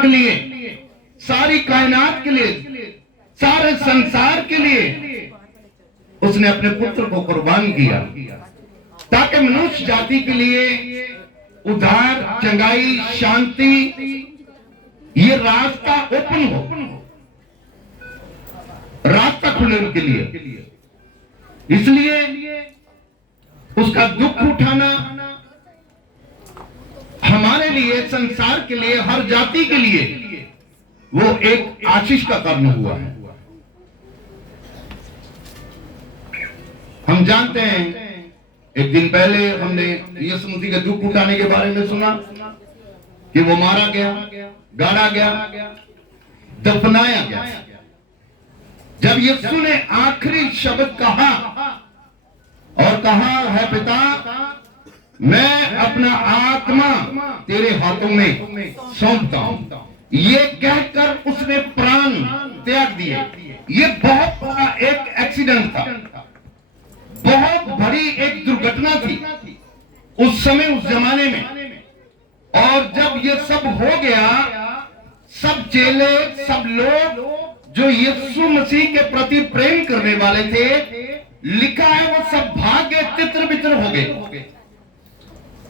के लिए, सारी कायनात के लिए, सारे संसार के लिए उसने अपने पुत्र को कुर्बान किया, ताकि मनुष्य जाति के लिए उद्धार, चंगाई, शांति, ये रास्ता ओपन हो, रास्ता खुले उनके लिए। इसलिए उसका दुख उठाना हमारे लिए, संसार के लिए, हर जाति के लिए वो एक आशीष का कारण हुआ है। हम जानते हैं, एक दिन पहले हमने यीशु मसीह के दुख उठाने के बारे में सुना कि वो मारा गया, गाड़ा गया, दफनाया गया। जब यीशु ने आखिरी शब्द कहा और कहा, है पिता, मैं अपना आत्मा तेरे हाथों में सौंपता हूं, ये कहकर उसने प्राण त्याग दिए। ये बहुत बड़ा एक एक्सीडेंट था, बहुत बड़ी एक दुर्घटना थी उस समय, उस जमाने में। और जब ये सब हो गया, सब चेले, सब लोग जो यीशु मसीह के प्रति प्रेम करने वाले थे, लिखा है वो सब भाग गए, तितर बितर हो गए।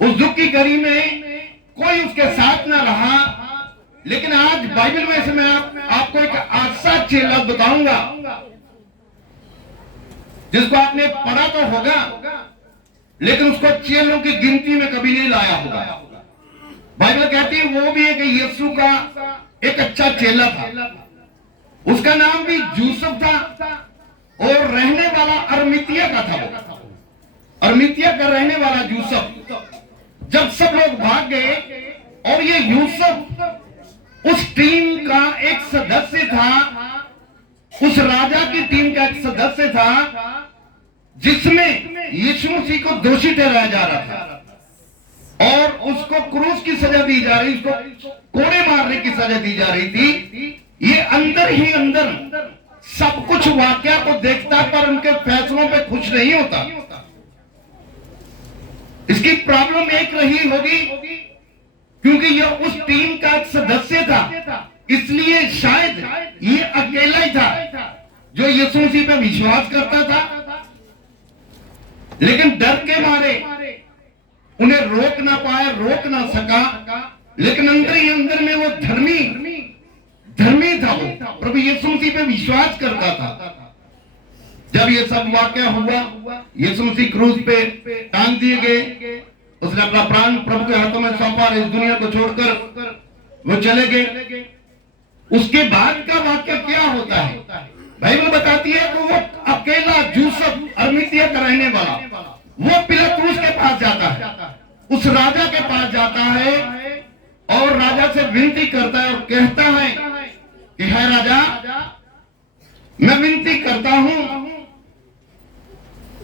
उस दुख की घड़ी में कोई उसके साथ ना रहा। लेकिन आज बाइबल में से मैं आपको एक ऐसा चेला बताऊंगा जिसको आपने पढ़ा तो होगा, लेकिन उसको चेलों की गिनती में कभी नहीं लाया होगा। बाइबल कहती है वो भी एक यीशु का एक अच्छा चेला था। उसका नाम भी यूसुफ था और रहने वाला अरमितिया का था। वो अरमितिया का रहने वाला यूसुफ। जब सब लोग भाग गए और ये यूसुफ उस टीम का एक सदस्य था, उस राजा की टीम का एक सदस्य था जिसमें यीशु मसीह को दोषी ठहराया जा रहा था और उसको क्रूस की सजा दी जा रही, उसको कोड़े मारने की सजा दी जा रही थी। ये अंदर ही अंदर सब कुछ वाकया को देखता पर उनके फैसलों पे खुश नहीं होता। इसकी प्रॉब्लम एक रही होगी क्योंकि ये उस टीम का एक सदस्य था, इसलिए शायद ये अकेला ही था जो यीशु मसीह पे विश्वास करता था। लेकिन डर के मारे उन्हें रोक ना पाया, रोक ना सका। लेकिन अंदर ही अंदर में वो धर्मी था, वो प्रभु यीशु मसीह पे विश्वास करता था। जब ये सब वाकया हुआ, यीशु मसीह क्रूस पे टांग दिए गए, उसने अपना प्राण प्रभु के हाथों में सौंपा, इस दुनिया को छोड़कर वो चले गए। उसके बाद का वाक्य क्या होता है? बाइबल बताती है कि वो अकेला यूसुफ, अरमितिया का रहने वाला, वो पिलातुस के पास जाता है, उस राजा के पास जाता है और राजा से विनती करता है और कहता है कि है राजा, मैं विनती करता हूं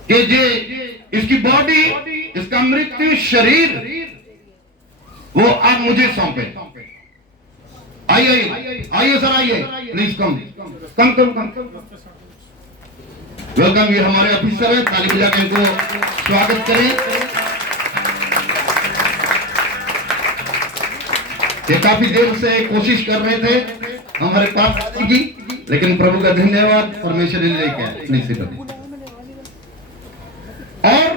कि जे इसकी बॉडी, इसका मृत्यु शरीर वो आप मुझे सौंपे। आइए सर, आइए प्लीज कम। वेलकम। ये हमारे ऑफिसर है, ताली बजा के इनको स्वागत करें। ये काफी देर से कोशिश कर रहे थे हमारे पास की, लेकिन प्रभु का धन्यवाद, परमेश्वर ने लेके आए। और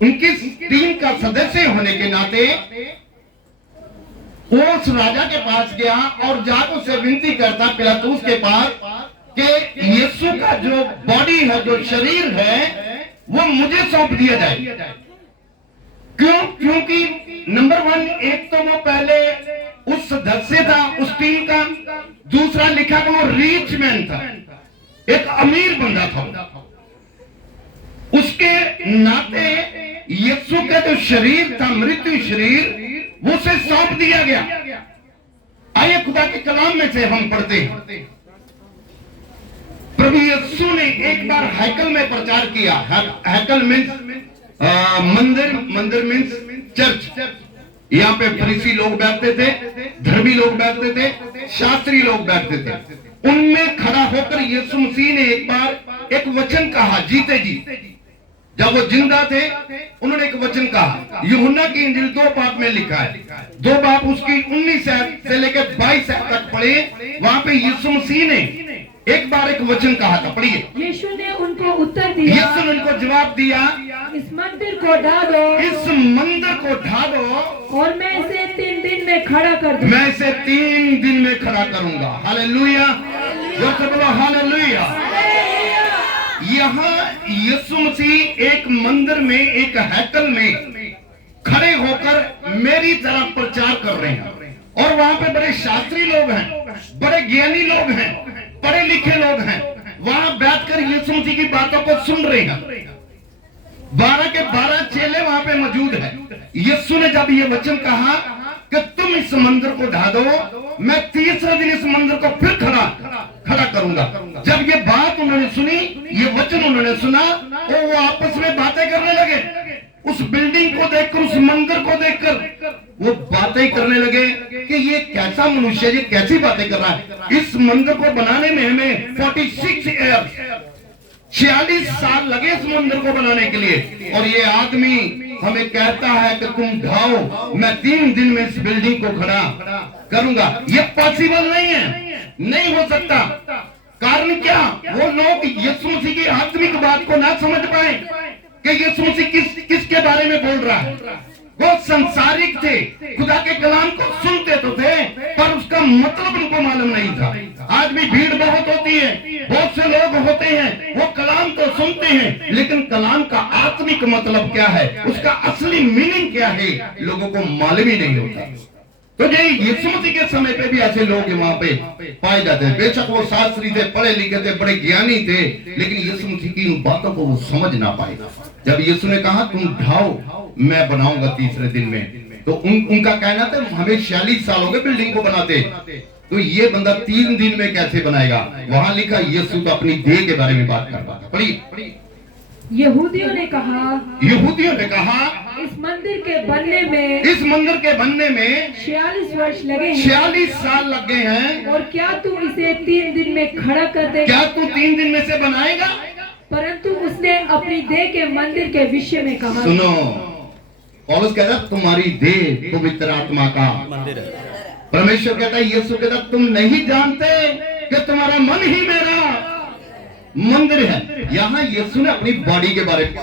उनकी टीम का सदस्य होने के नाते वो उस राजा के पास गया और जाकर उससे विनती करता पिलातुस के पास कि यीशु का जो बॉडी है, जो शरीर है, वो मुझे सौंप दिया जाए। क्यों? क्योंकि नंबर 1, एक तो वो पहले उस सदस्य था उस टीम का, दूसरा लिखा कि वो रिच मैन था, एक अमीर बंदा था। उसके नाते यीशु का जो शरीर था, मृत्यु शरीर, वो उसे सौंप दिया गया। आइए खुदा के कलाम में से हम पढ़ते हैं। प्रभु यीशु ने एक बार हैकल में प्रचार किया। हैकल मीन्स मंदिर मीन्स चर्च। यहाँ पे फरीसी लोग बैठते थे, धर्मी लोग बैठते थे, शास्त्री लोग बैठते थे। उनमें खड़ा होकर यीशु मसीह ने एक बार एक वचन कहा, जीते जी, जब वो जिंदा थे उन्होंने एक वचन कहा। यूहन्ना की इंजील 2 बाब में लिखा है, 2 बाब उसकी 19 से लेकर 22 तक पढ़े। वहां पे यीशु मसीह ने एक बार एक वचन कहा था, पढ़िए। यीशु ने उनको उत्तर दिया, यीशु ने उनको जवाब दिया, इस मंदिर को ढा दो, इस मंदिर को ढा दो और मैं इसे 3 दिन में खड़ा कर दूंगा। मैं इसे 3 दिन में खड़ा करूंगा। हालेलुया, जोर से बोलो हालेलुया। यहाँ यीशु मसीह एक मंदिर में, एक हैकल में खड़े होकर मेरी तरह प्रचार कर रहे हैं। और वहां पे बड़े शास्त्री लोग हैं, बड़े ज्ञानी लोग हैं, पढ़े लिखे लोग हैं, वहां बैठकर यीशु मसीह की बातों को सुन रहे हैं। 12 के 12 चेले वहां पे मौजूद है। यीशु ने जब ये वचन कहा कि तुम इस मंदिर को ढा दो, मैं तीसरे दिन इस मंदिर को फिर खड़ा करूंगा। जब ये बात उन्होंने सुनी, ये वचन उन्होंने सुना, तो वो आपस में बातें करने लगे। उस बिल्डिंग को देखकर, उस मंदिर को देखकर वो बातें करने लगे कि ये कैसा मनुष्य, ये कैसी बातें कर रहा है। इस मंदिर को बनाने में हमें 46 ईयर्स 46 साल लगे इस मंदिर को बनाने के लिए, और ये आदमी हमें कहता है कि तुम ढाओ, मैं 3 दिन में इस बिल्डिंग को खड़ा करूंगा। ये पॉसिबल नहीं है, नहीं हो सकता। कारण क्या? वो लोग यीशु मसीह की आत्मिक बात को ना समझ पाए कि यीशु मसीह किसके बारे में बोल रहा है। वो संसारिक थे, खुदा के कलाम को सुनते तो थे, पर उसका मतलब उनको मालूम नहीं था। आज भी भीड़ बहुत होती है, बहुत से लोग होते हैं, वो कलाम तो सुनते हैं, लेकिन कलाम का आत्मिक मतलब क्या है, उसका असली मीनिंग क्या है, लोगों को मालूम ही नहीं होता। तो ये यीशु मसीह के समय पे भी ऐसे लोग वहां पे पाए जाते हैं। बेशक वो शास्त्री थे, पढ़े लिखे थे, बड़े ज्ञानी थे, लेकिन यीशु मसीह की उन बातों को वो समझ ना पाए। जब यीशु ने कहा तुम ढाओ, मैं बनाऊंगा तीसरे दिन में, तो उनका कहना था हमें 46 साल हो गए बिल्डिंग को बनाते, तो ये बंदा 3 दिन में कैसे बनाएगा। वहां लिखा यीशु तो अपनी देह के बारे में बात कर रहा था। पढ़िए। यहूदियों ने कहा, इस मंदिर के बनने में 46 वर्ष लगे हैं, 46 साल लग गए हैं, और क्या तू इसे 3 दिन में खड़ा कर देगा? क्या तू 3 दिन में से बनाएगा? परंतु उसने अपनी देह के मंदिर के विषय में कहा। सुनो, पौलुस कहता तुम्हारी देह पवित्र आत्मा का मंदिर है। परमेश्वर कहता है, यीशु कहता तुम नहीं जानते कि तुम्हारा मन ही मेरा मंदिर है। यहाँ यीशु ने अपनी बॉडी के बारे में,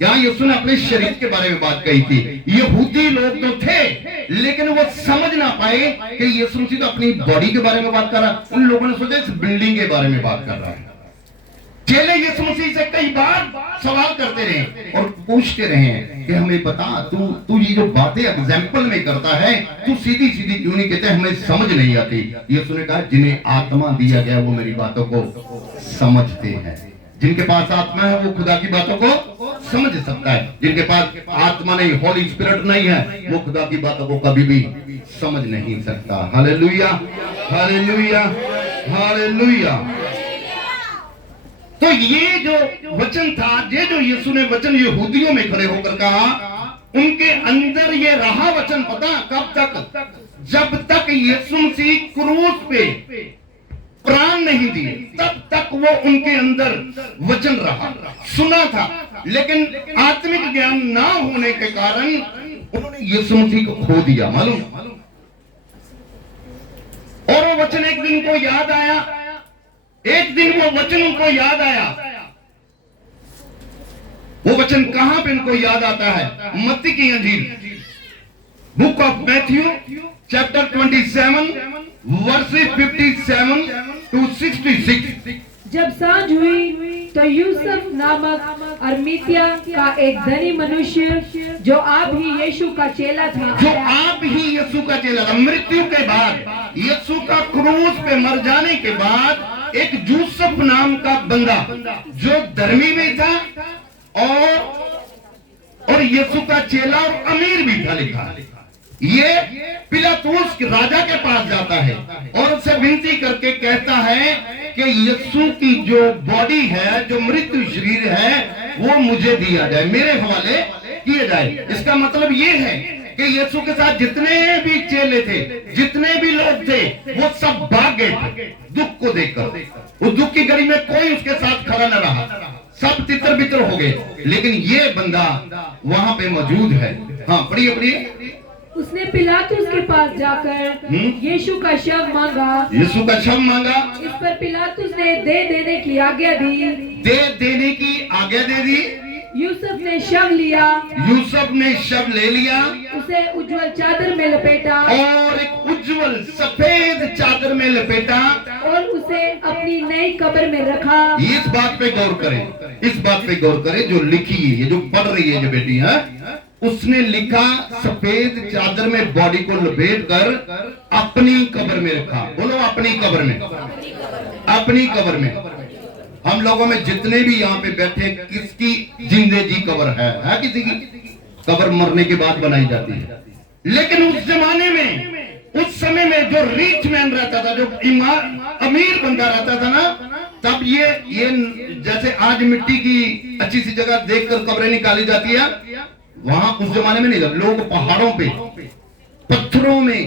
यहाँ यीशु ने अपने शरीर के बारे में बात कही थी। यहूदी लोग तो थे, लेकिन वो समझ ना पाए कि यीशु मसीह तो अपनी बॉडी के बारे में बात कर रहा है। उन लोगों ने सोचा इस बिल्डिंग के बारे में बात कर रहा है। चेले यीशु मसीह से कई बार सवाल करते रहे और पूछते रहे कि हमें बता, तू ये जो बातें एग्जाम्पल में करता है, तू सीधी सीधी क्यों नहीं कहते, हमें समझ नहीं आती। यीशु ने कहा जिन्हें आत्मा दिया गया वो मेरी बातों को समझते हैं। जिनके पास आत्मा है वो खुदा की बातों को समझ सकता है। जिनके पास आत्मा नहीं, होली स्पिरिट नहीं है, वो खुदा की बातों को कभी भी समझ नहीं सकता। Hallelujah, hallelujah, hallelujah. तो ये जो वचन था, ये जो यीशु ने वचन यहूदियों में खड़े होकर कहा, उनके अंदर ये रहा वचन। पता कब तक? जब तक यीशु मसीह क्रूस पे प्राण नहीं दिए, तब तक वो उनके अंदर वचन रहा, सुना था, लेकिन आत्मिक ज्ञान ना होने के कारण उन्होंने यीशु मसीह को खो दिया, मालूम। और वो वचन एक दिन को याद आया, एक दिन वो वचन उनको याद आया। वो वचन कहां पे उनको याद आता है? मत्ती की इंजील, book of Matthew chapter 27 verses 57 to 66। जब सांझ हुई तो यूसुफ नामक अरमितिया का एक धनी मनुष्य, जो आप ही यीशु का चेला था, मृत्यु के बाद, यीशु का क्रूस पे मर जाने के बाद, एक यूसुफ नाम का बंदा जो धर्मी भी था और यीशु का चेला और अमीर भी था, लिखा। ये पिलातुस राजा के पास जाता है और उससे विनती करके कहता है कि यीशु की जो बॉडी है, जो मृत्यु शरीर है, वो मुझे दिया जाए, मेरे हवाले किए जाए। इसका मतलब ये है कि यीशु के साथ जितने भी चेले थे, जितने भी लोग थे, वो सब भाग गए थे दुख को देखकर। उस दुख की घड़ी में कोई उसके साथ खड़ा न रहा, सब तितर बितर हो गए, लेकिन ये बंदा वहां पे मौजूद है। हाँ, पढ़िए पढ़िए। उसने पिलातुस के पास जाकर यीशु का शव मांगा। यीशु का शव मांगा। इस पर पिलातुस ने दे देने की आज्ञा दी। दे देने की आज्ञा दे दी। यूसुफ ने शव लिया। यूसुफ ने शव ले लिया, उसे उज्जवल चादर में लपेटा और एक उज्जवल सफेद चादर में लपेटा, और उसे अपनी नई कब्र में रखा। इस बात पे गौर करें, इस बात पे गौर करें, जो लिखी है, ये जो पढ़ रही है जो बेटी है, उसने लिखा सफेद चादर में बॉडी को लपेट कर अपनी कब्र में रखा। बोलो अपनी कब्र में, अपनी कब्र में। हम लोगों में जितने भी यहाँ पे बैठे, किसकी जिंदे जी कब्र है किसी की कब्र मरने के बाद बनाई जाती है। लेकिन उस जमाने में, उस समय में जो रिच मैन रहता था, जो अमीर बंदा रहता था ना, तब ये जैसे आज मिट्टी की अच्छी सी जगह देखकर कब्रें निकाली जाती है, वहां उस जमाने में नहीं, जब लोग पहाड़ों पे पत्थरों में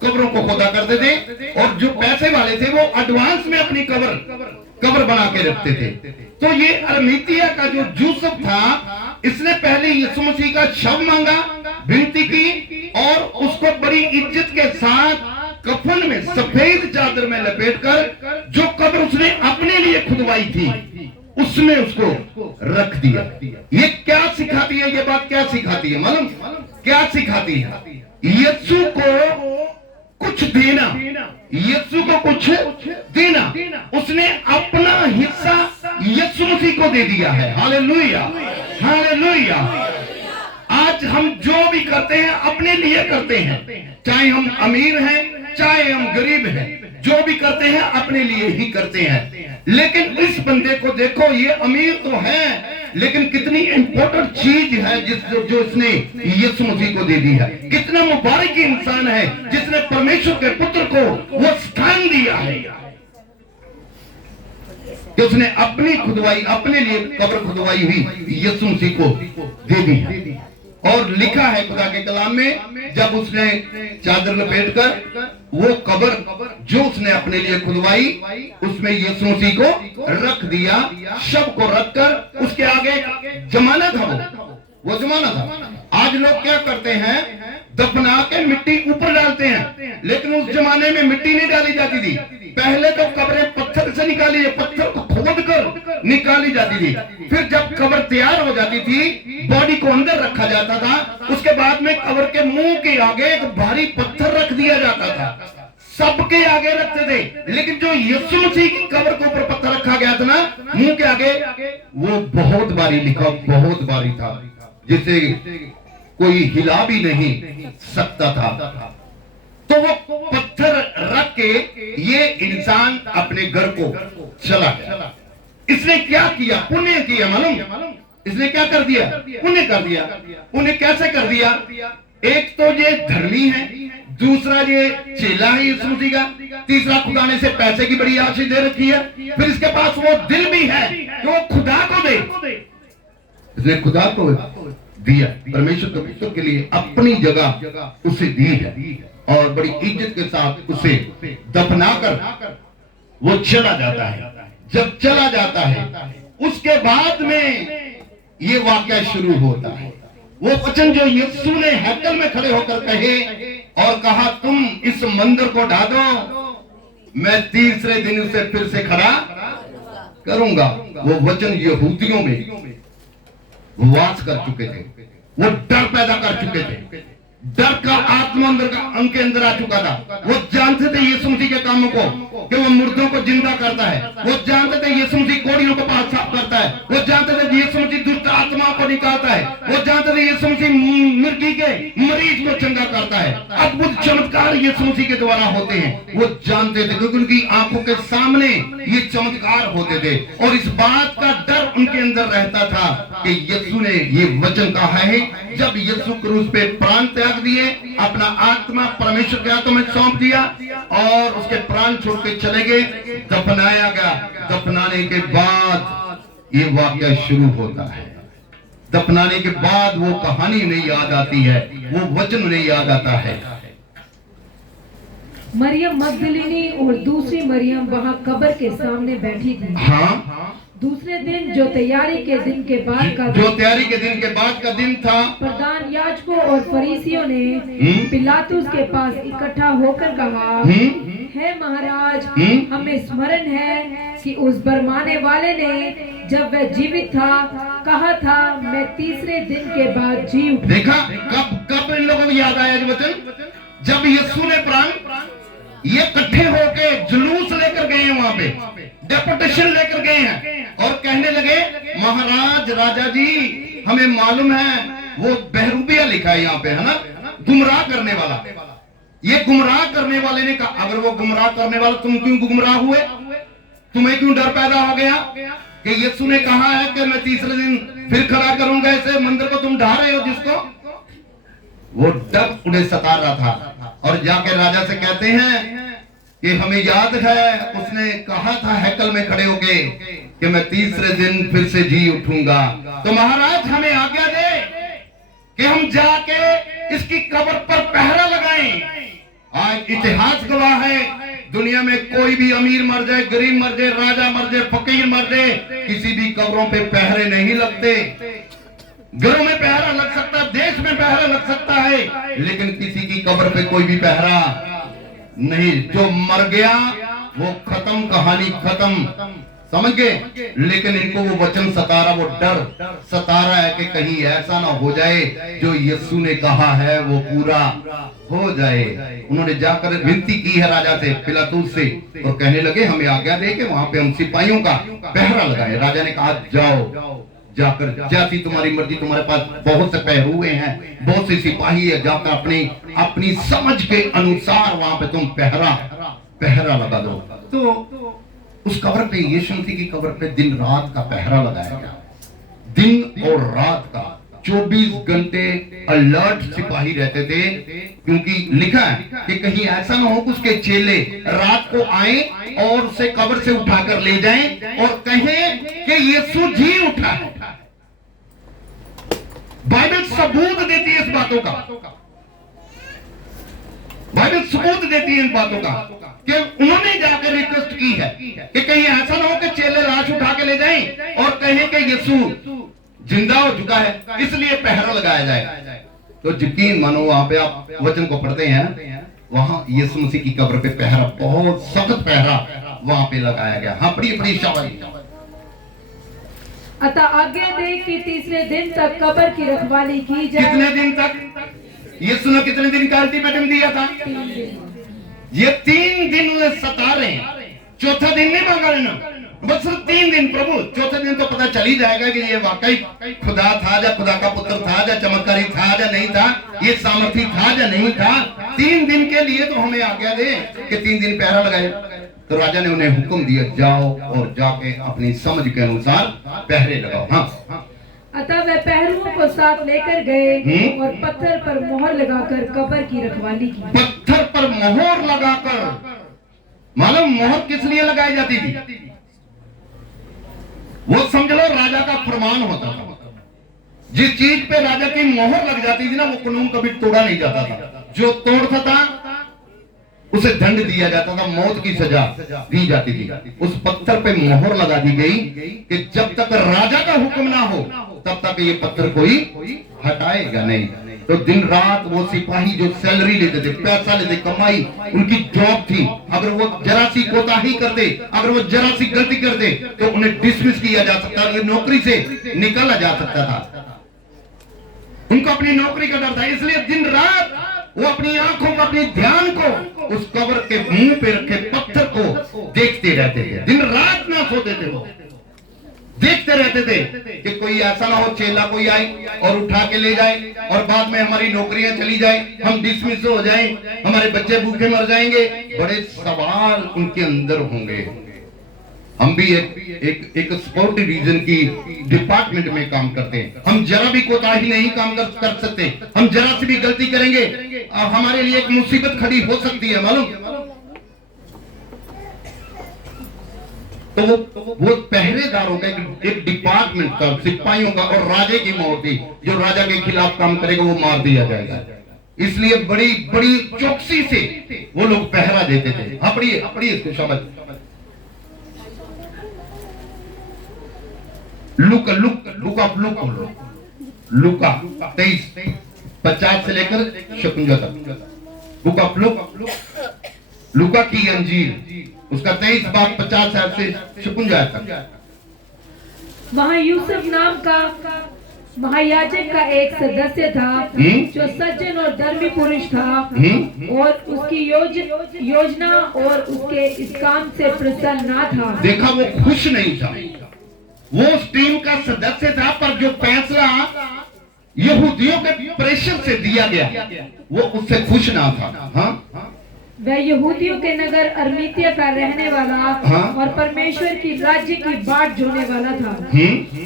कब्रों को खोदा करते थे, और जो पैसे वाले थे वो एडवांस में अपनी कब्र बना के रखते थे। तो ये अरमीतिया का जो यूसुफ था, इसने पहले यीशु मसीह का शव मांगा, विनती की, और उसको बड़ी इज्जत के साथ कफन में सफेद चादर में लपेटकर जो कब्र उसने अपने लिए खुदवाई थी, उसमें उसको रख दिया। ये क्या सिखाती है, ये बात क्या सिखाती है मालूम? क्या सिखाती है? यीशु को कुछ देना, यीशु को कुछ देना। उसने अपना हिस्सा यीशु मसीह को दे दिया है। Hallelujah, hallelujah. आज हम जो भी करते हैं अपने लिए करते हैं, चाहे हम अमीर हैं चाहे हम गरीब हैं, जो भी करते हैं अपने लिए ही करते हैं। लेकिन इस बंदे को देखो, ये अमीर तो है, लेकिन कितनी इंपॉर्टेंट चीज है जो इसने यीशु मसीह को दे दी है। कितना मुबारक इंसान है जिसने परमेश्वर के पुत्र को वो स्थान दिया है कि उसने अपनी खुदवाई, अपने लिए कब्र खुदवाई हुई यीशु मसीह को दे दी है। और लिखा है खुदा के कलाम में, जब उसने चादर लपेटकर वो कब्र जो उसने अपने लिए खुदवाई, उसमें यीशु मसीह को रख दिया, शव को रखकर उसके आगे जमाना था, वो जमाना था। आज लोग क्या करते हैं, दफना के मिट्टी ऊपर डालते हैं, लेकिन उस जमाने में मिट्टी नहीं डाली जाती थी। पहले तो कब्रें पत्थर से निकाली, पत्थर को खोद कर निकाली जाती थी। फिर जब कब्र तैयार हो जाती थी, बॉडी को अंदर रखा जाता था, उसके बाद में कब्र के मुंह के आगे एक भारी पत्थर रख दिया जाता था। सबके आगे रखते थे, लेकिन जो यीशु मसीह की कब्र के ऊपर पत्थर रखा गया था ना, मुंह के आगे, वो बहुत बारी लिखा, बहुत बारी था, जिसे कोई हिला भी नहीं सकता था। तो वो पत्थर रख के ये इंसान अपने घर को चला गया। इसने क्या किया? पुण्य किया। मालूम इसने क्या कर दिया? पुण्य कर दिया। पुण्य कैसे कर दिया? एक तो ये धर्मी है, दूसरा ये चेला है यीशु मसीह का, तीसरा खुदा ने से पैसे की बड़ी आशीष दे रखी है, फिर इसके पास वो दिल भी है कि वो खुदा को दे। इसने खुदा को दिया, परमेश्वर के पुत्र के लिए अपनी जगह उसे दी है, और बड़ी इज्जत के साथ उसे दफनाकर वो चला जाता है। जब चला जाता है, उसके बाद में ये वाकया शुरू होता है। वो वचन जो यीशु ने हैकल में खड़े होकर कहे और कहा, तुम इस मंदिर को ढा दो, मैं तीसरे दिन उसे फिर से खड़ा करूंगा। वो वचन यहूदियों में वास कर चुके थे, वो डर पैदा कर चुके थे, डर का आत्मा अंदर का उनके अंदर आ चुका था। वो जानते थे यीशु मसीह के कामों को, कि वो मुर्दों को जिंदा करता है। वो जानते थे यीशु मसीह कोड़ियों को पास साफ करता है। वो जानते थे यीशु मसीह दुष्ट आत्मा को निकालता है। वो जानते थे यीशु मसीह मिर्गी के मरीज को चंगा करता है। अद्भुत चमत्कार यीशु मसीह के द्वारा होते हैं। वो जानते थे, क्योंकि उनकी आंखों के सामने ये चमत्कार होते थे, और इस बात का डर उनके अंदर रहता था कि यीशु ने ये वचन कहा है। जब यीशु क्रूस पे प्राण त्याग दिए, अपना आत्मा परमेश्वर के हाथों में सौंप दिया, और उसके प्राण छोड़ के चले गए, दफनाया गया। दफनाने के बाद ये वाकया शुरू होता है। दफनाने के बाद वो कहानी नहीं याद आती है, वो वचन नहीं याद आता है। मरियम मगदलिनी और दूसरी मरियम वहां कब्र के सामने बैठी थी। हाँ, दूसरे दिन जो तैयारी के दिन के बाद का जो तैयारी के दिन के बाद का दिन था, प्रधान याजकों और फरीसियों ने पिलातुस के पास इकट्ठा होकर कहा, हे महाराज, हमें स्मरण है कि उस बरमाने वाले ने जब वह जीवित था कहा था, मैं तीसरे दिन के बाद जी उठूंगा। देखा कब इन लोगों को याद आया ये वचन? जब यीशु ने प्राण, ये इकट्ठे होके जुलूस लेकर गए हैं, वहां पे डेपुटेशन लेकर गए हैं और कहने लगे, महाराज राजा जी, हमें मालूम है वो बहरूबिया लिखा है यहाँ पे, है ना, गुमराह करने वाला। ये गुमराह करने वाले ने कहा, अगर वो गुमराह करने वाला, तुम क्यों गुमराह हुए? तुम्हें क्यों डर पैदा हो गया कि यीशु ने कहा है कि मैं तीसरे दिन फिर खड़ा करूंगा ऐसे मंदिर को तुम ढा रहे हो? जिसको वो डर उन्हें सता रहा था और जाके राजा से कहते हैं कि हमें याद है उसने कहा था हैकल में खड़े होके कि मैं तीसरे दिन फिर से जी उठूंगा। तो महाराज हमें आज्ञा दे कि हम जाके इसकी कब्र पर पहरा लगाएं। आज इतिहास गवाह है, दुनिया में कोई भी अमीर मर जाए, गरीब मर जाए, राजा मर जाए, फकीर मर जाए, किसी भी कब्रों पे पहरे नहीं लगते। घरों में पहरा लग सकता है, देश में पहरा लग सकता है, लेकिन किसी की कब्र पे कोई भी पहरा नहीं। जो मर गया वो खत्म, कहानी खत्म, समझ गए? लेकिन इनको वो वचन सता रहा, वो डर सता रहा है कि कहीं ऐसा ना हो जाए जो यीशु ने कहा है वो पूरा हो जाए। उन्होंने जाकर विनती की है राजा से, पिलातुस से, और कहने लगे हमें आज्ञा दे कि वहां पे हम सिपाहियों का पहरा लगाए। राजा ने कहा जाओ, जाकर जैसी तुम्हारी मर्जी, तुम्हारे पास बहुत से पहरुए हैं, बहुत से सिपाही है, जाकर अपनी समझ के अनुसार वहां पे तुम पहरा लगा दो। तो उस कब्र पे, यीशु मसीह की कब्र पे दिन रात का पहरा लगाया गया, दिन और रात का 24 घंटे अलर्ट सिपाही रहते थे, क्योंकि लिखा है कि कहीं ऐसा ना हो कि उसके चेले रात को आए और उसे कब्र से उठाकर ले जाएं और कहें कि यीशु जी उठा है। बाइबल सबूत देती है इस बातों का, बाइबल सबूत देती है इन बातों का कि उन्होंने जाकर रिक्वेस्ट की है कि कहीं ऐसा ना हो कि चेले लाश उठा के ले जाएं और कहें कि यीशु जिंदा हो चुका है, इसलिए पहरा लगाया जाए। तो यकीन मानो वहां पे आप वचन को पढ़ते हैं, वहां यीशु मसीह की कब्र पे पहरा, बहुत सख्त पहरा वहां पे लगाया गया। हाँ, बड़ी शाबाशी। अतः आज्ञा दे कि तीसरे दिन तक कब्र की रखवाली की जाए। कितने दिन तक? यीशु ने कितने दिन का अल्टीमेटम दिया था? ये 3 दिन उन्हें सता रहे हैं, चौथा दिन नहीं मांगा लेना, बस सिर्फ 3 दिन। प्रभु चौथे दिन तो पता चल ही जाएगा कि ये वाकई खुदा था, या खुदा का पुत्र था, या चमत्कारी था, या नहीं था, ये सामर्थी था, या नहीं था। 3 दिन के लिए तो हमें आज्ञा दे कि 3 दिन पहरा लगाए। तो राजा ने उन्हें हुक्म दिया, जाओ और जाके अपनी समझ के अनुसार पहरे लगाओ। हाँ, अतः वे पहरुओं को साथ लेकर गए और पत्थर पर मोहर लगाकर कब्र की रखवाली की। पत्थर पर मोहर लगाकर, मालूम मोहर किस लिए लगाई जाती थी? वो समझ लो राजा का फरमान होता था, जिस चीज पे राजा की मोहर लग जाती थी ना, वो कानून कभी तोड़ा नहीं जाता था। जो तोड़ता था उसे दंड दिया जाता था, मौत की सजा दी जाती थी। उस पत्थर पे मोहर लगा दी गई कि जब तक राजा का हुक्म ना हो तब तक ये पत्थर कोई हटाएगा नहीं। तो दिन रात वो सिपाही जो सैलरी लेते थे, पैसा लेते, कमाई उनकी जॉब थी, अगर वो जरा सी कोताही करते, अगर वो जरा सी गलती करते तो उन्हें डिसमिस किया जा सकता था, नौकरी से निकाला जा सकता था। उनको अपनी नौकरी का डर था, इसलिए दिन रात वो अपनी आंखों को, अपने ध्यान को उस कब्र के मुंह पे रखे पत्थर को देखते रहते थे। दिन रात ना सोते थे, वो देखते रहते थे कि कोई ऐसा ना हो चेला कोई आए और उठा के ले जाए और बाद में हमारी नौकरियां चली जाए, हम डिसमिस हो जाएं, हमारे बच्चे भूखे मर जाएंगे। बड़े सवाल उनके अंदर होंगे। हम भी एक स्पोर्ट डिवीजन की डिपार्टमेंट में काम करते हैं, हम जरा भी कोताही नहीं काम कर सकते। हम जरा सी भी गलती करेंगे हमारे लिए एक मुसीबत खड़ी हो सकती है, मालूम। तो वो पहरेदारों का एक डिपार्टमेंट था, सिपाहियों का, और राजे की मोहर थी। जो राजा के खिलाफ काम करेगा वो मार दिया जाएगा। इसलिए बड़ी बड़ी चौकसी से वो लोग पहरा देते थे। अपनी इसको समझ। लूका लूका 23:50 से लेकर 56 तक। बुक ऑफ लूका की अंजील उसका 23:50 से 56 तक। वहाँ यूसुफ नाम का महायाजक का एक सदस्य था जो सज्जन और धर्मी पुरुष था और उसकी योजना और उसके इस काम से प्रसन्न ना था। देखा, वो खुश नहीं था। वो उस टीम का सदस्य था, पर जो फैसला यहूदियों के प्रेशर से दिया गया वो उससे खुश ना था। हाँ, वह यहूदियों के नगर अरमीतिया का रहने वाला और परमेश्वर की राज्य की बाट जोने वाला था।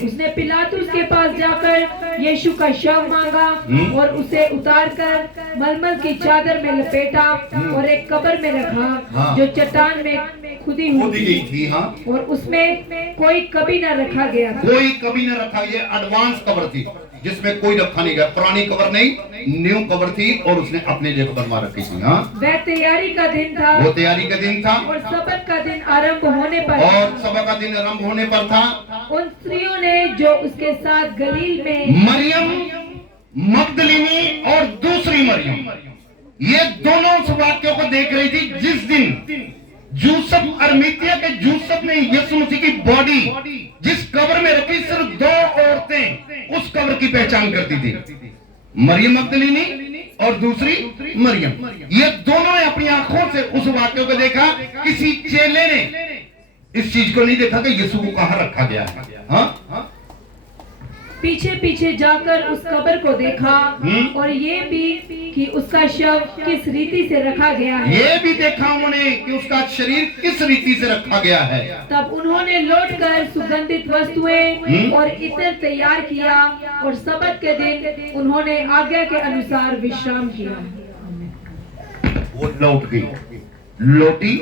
उसने पिलातुस के पास जाकर यीशु का शव मांगा और उसे उतारकर मलमल की चादर में लपेटा और एक कब्र में रखा जो चट्टान में खुदी हुई थी। और उसमें कोई कभी न रखा गया था। कोई कभी न रखा। ये एडवांस कब्र थी जिसमें कोई रखा नहीं गया। पुरानी कब्र नहीं, न्यू कब्र थी और उसने अपने लिए कब्र मार रखी थी। वह तैयारी का दिन था। वो तैयारी का दिन था और सबत का दिन आरंभ होने पर था। उन स्त्रियों ने जो उसके साथ गलील में मरियम मगदलिनी और दूसरी मरियम, ये दोनों उस वाक्यों को देख रही थी जिस दिन यूसुफ अरमीतिया के यूसुफ ने यीशु मसीह की बॉडी जिस कब्र में रखी, सिर्फ 2 औरतें उस कब्र की पहचान करती थी, मरियम मगदलिनी और दूसरी मरियम। ये दोनों ने अपनी आंखों से उस वाक्यों को देखा। किसी चेले ने इस चीज को नहीं देखा कि यीशु को कहां रखा गया है। हाँ? पीछे पीछे जाकर उस कब्र को देखा और ये भी कि उसका शव किस रीति से रखा गया है। ये भी देखा उन्होंने कि उसका शरीर किस रीति से रखा गया है। तब उन्होंने लौटकर सुगंधित वस्तुएं और इत्र तैयार किया और सबत के दिन उन्होंने आज्ञा के अनुसार विश्राम किया। वो लौटी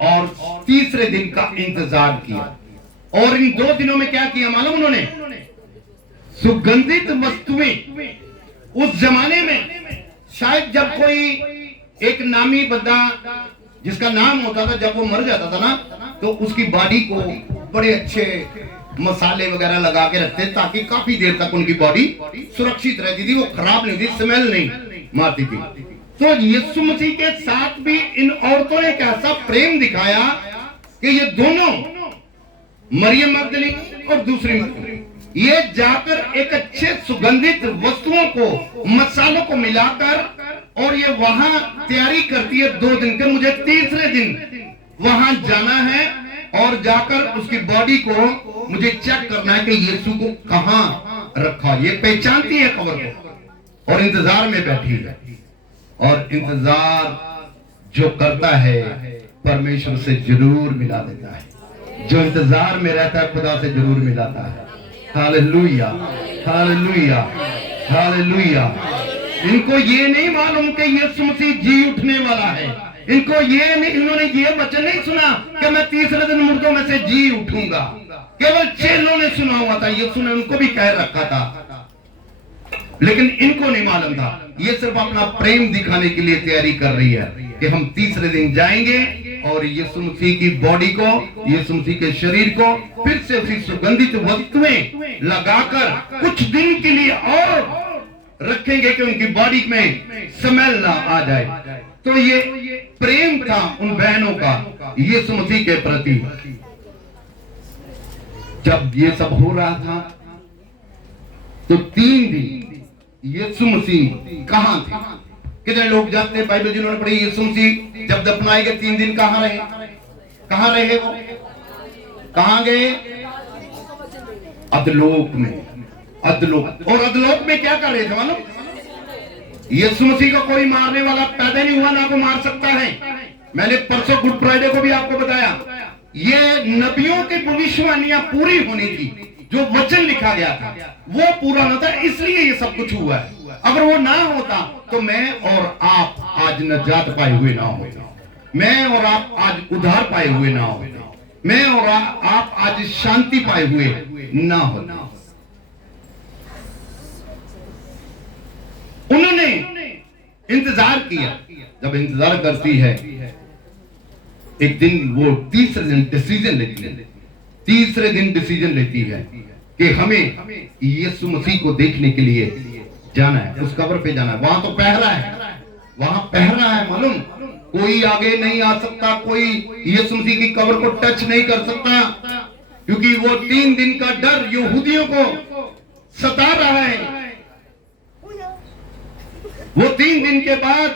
और तीसरे दिन का इंतजार किया। और इन 2 दिनों में क्या किया मालूम? उन्होंने सुगंधित वस्तुएं। उस जमाने में शायद जब कोई एक नामी बंदा जिसका नाम होता था, जब वो मर जाता था ना, तो उसकी बॉडी को बड़े अच्छे मसाले वगैरह लगा के रखते ताकि काफी देर तक उनकी बॉडी सुरक्षित रहती थी, वो खराब नहीं थी, स्मेल नहीं मारती थी। तो यीशु मसीह के साथ भी इन औरतों ने कैसा प्रेम दिखाया कि ये दोनों मरियम मगदलिनी और दूसरी मरियम ये जाकर एक अच्छे सुगंधित वस्तुओं को, मसालों को मिलाकर और ये वहां तैयारी करती है 2 दिन के। मुझे तीसरे दिन वहां जाना है और जाकर उसकी बॉडी को मुझे चेक करना है कि यीशु को कहां रखा। ये पहचानती है कब्र को और इंतजार में बैठी है। और इंतजार जो करता है परमेश्वर से जरूर मिला देता है। जो इंतजार में रहता है खुदा से जरूर मिलाता है। Hallelujah, hallelujah, hallelujah. इनको ये नहीं मालूम कि यीशु मसीह जी उठने वाला है। इनको ये नहीं, इन्होंने ये वचन नहीं सुना कि मैं तीसरे दिन मुर्दों में से जी उठूंगा। केवल चेलों ने सुना हुआ था, यीशु ने उनको भी कह रखा था, लेकिन इनको नहीं मालूम था। ये सिर्फ अपना प्रेम दिखाने के लिए तैयारी कर रही है कि हम तीसरे दिन जाएंगे और यीशु मसीह की बॉडी को, यीशु मसीह के शरीर को फिर से उसी सुगंधित वस्तुएं लगाकर कुछ दिन के लिए और रखेंगे कि उनकी बॉडी में स्मेल ना आ जाए। तो ये प्रेम था उन बहनों का यीशु मसीह के प्रति। जब ये सब हो रहा था तो 3 दिन यीशु मसीह कहां थे? कितने लोग जानते हैं बाइबल जिन्होंने पढ़ी, यीशु मसीह जब दफनाए गए 3 दिन कहां रहे? कहां रहे वो? कहां गए? अधलोक में। अधलोक। और अधलोक में क्या कर रहे थे मालूम? यीशु मसीह को कोई मारने वाला पैदा नहीं हुआ, ना को मार सकता है। मैंने परसों गुड फ्राइडे को भी आपको बताया, ये नबियों की भविष्यवाणियां पूरी होनी थी। जो वचन लिखा गया था वो पूरा न था, इसलिए ये सब कुछ हुआ है। अगर वो ना होता तो मैं और आप आज नजात पाए हुए ना होते, मैं और आप आज उद्धार पाए हुए ना होते, मैं और आप आज शांति पाए हुए ना होते। उन्होंने इंतजार किया। जब इंतजार करती है, एक दिन वो तीसरे दिन डिसीजन लेती है। तीसरे दिन डिसीजन लेती है कि हमें यीशु मसीह को देखने के लिए जाना है, उस कब्र पे जाना है। वहां तो पहरा है, वहां पहरा है, मालूम, कोई आगे नहीं आ सकता, कोई यीशु मसीह की कब्र को टच नहीं कर सकता, क्योंकि वो 3 दिन का डर यहूदियों को सता रहा है। वो 3 दिन के बाद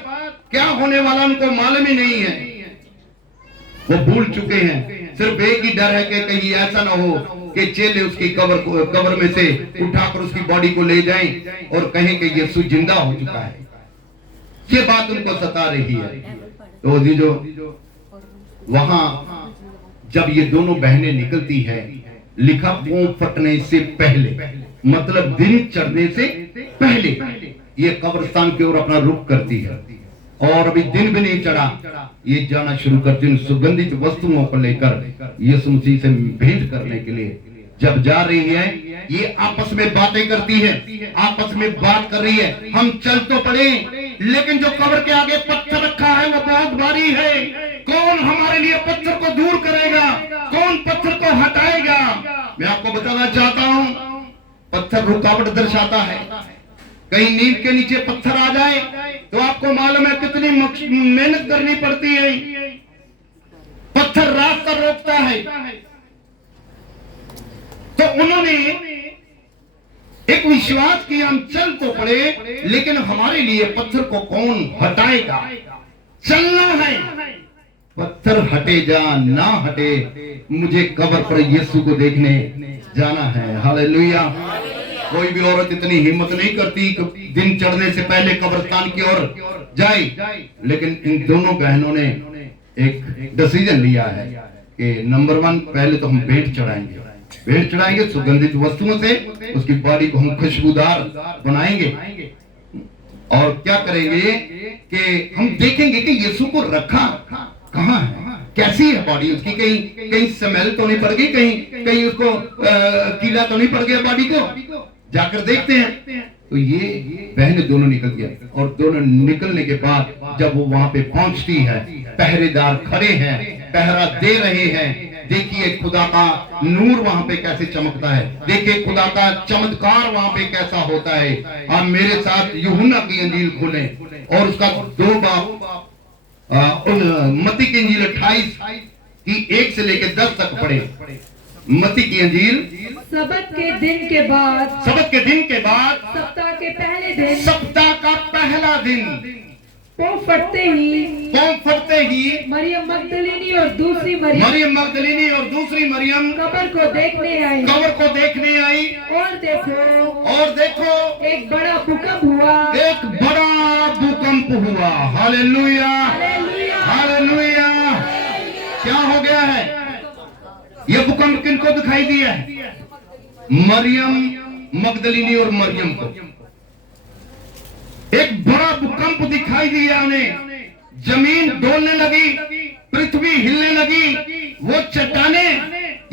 क्या होने वाला उनको मालूम ही नहीं है, वो भूल चुके हैं। सिर्फ एक ही डर है कि कहीं ऐसा ना हो कि चेले उसकी कब्र में से उठाकर उसकी बॉडी को ले जाएं और कहें कि यीशु जिंदा हो चुका है। ये बात उनको सता रही है। तो जी जो वहां जब ये दोनों बहनें निकलती है, लिखा पोंछ फटने से पहले, मतलब दिन चढ़ने से पहले ये कब्रिस्तान की ओर अपना रुख करती है, और अभी दिन भी नहीं चढ़ा, ये जाना शुरू करती है सुगंधित वस्तुओं को लेकर यीशु मसीह से भेंट करने के लिए। जब जा रही है, ये आपस में बातें करती है, आपस में बात कर रही है, हम चल तो पड़े, लेकिन जो कब्र के आगे पत्थर रखा है वो बहुत भारी है। कौन हमारे लिए पत्थर को दूर करेगा, कौन पत्थर को हटाएगा? मैं आपको बताना चाहता हूं, पत्थर रुकावट दर्शाता है। कहीं नींव के नीचे पत्थर आ जाए तो आपको मालूम है कितनी मेहनत करनी पड़ती है। पत्थर रास्ता रोकता है। तो उन्होंने एक विश्वास किया, हम चल तो पड़े, लेकिन हमारे लिए पत्थर को कौन हटाएगा? चलना है, पत्थर हटे जा ना हटे, मुझे कब्र पर यीशु को देखने जाना है। हालेलुया। कोई भी औरत इतनी हिम्मत नहीं करती कि दिन चढ़ने से पहले कब्रिस्तान की ओर जाए, लेकिन इन दोनों बहनों ने एक डिसीजन लिया है कि नंबर 1 पहले तो हम भेंट चढ़ाएंगे सुगंधित वस्तुओं से, उसकी बॉडी को हम खुशबूदार बनाएंगे, और क्या करेंगे कि हम देखेंगे कि यीशु को रखा कहां है, कैसी है बॉडी उसकी, कहीं स्मेल तो नहीं पड़ गई, कहीं उसको कीड़ा तो नहीं पड़ गया बॉडी को, जाकर देखते हैं। तो ये बहनें दोनों निकल गया, और दोनों निकलने के बाद जब वो वहां पे पहुंचती है, पहरेदार खड़े हैं, पहरा दे रहे हैं। देखिए खुदा का नूर वहां पे कैसे चमकता है, देखिए खुदा का चमत्कार वहां पे कैसा होता है। आप मेरे साथ यूहन्ना की इंजील खोलें और उसका 2 बाब मत्ती की इंजील 28 की 1 से लेकर 10 तक पढ़े। मत्ती की इंजील सबत के दिन के बाद, सप्ताह का पहला दिन, पोंछ फटते ही मरियम मगदलीनी और दूसरी मरियम कब्र को देखने आई। और देखो एक बड़ा भूकंप हुआ। Hallelujah, hallelujah. क्या हो गया है? यह भूकंप किनको दिखाई दिया है? मरियम मगदलीनी और मरियम को एक बड़ा भूकंप दिखाई दिया उन्हें। जमीन डोलने लगी, पृथ्वी हिलने लगी, वो चट्टाने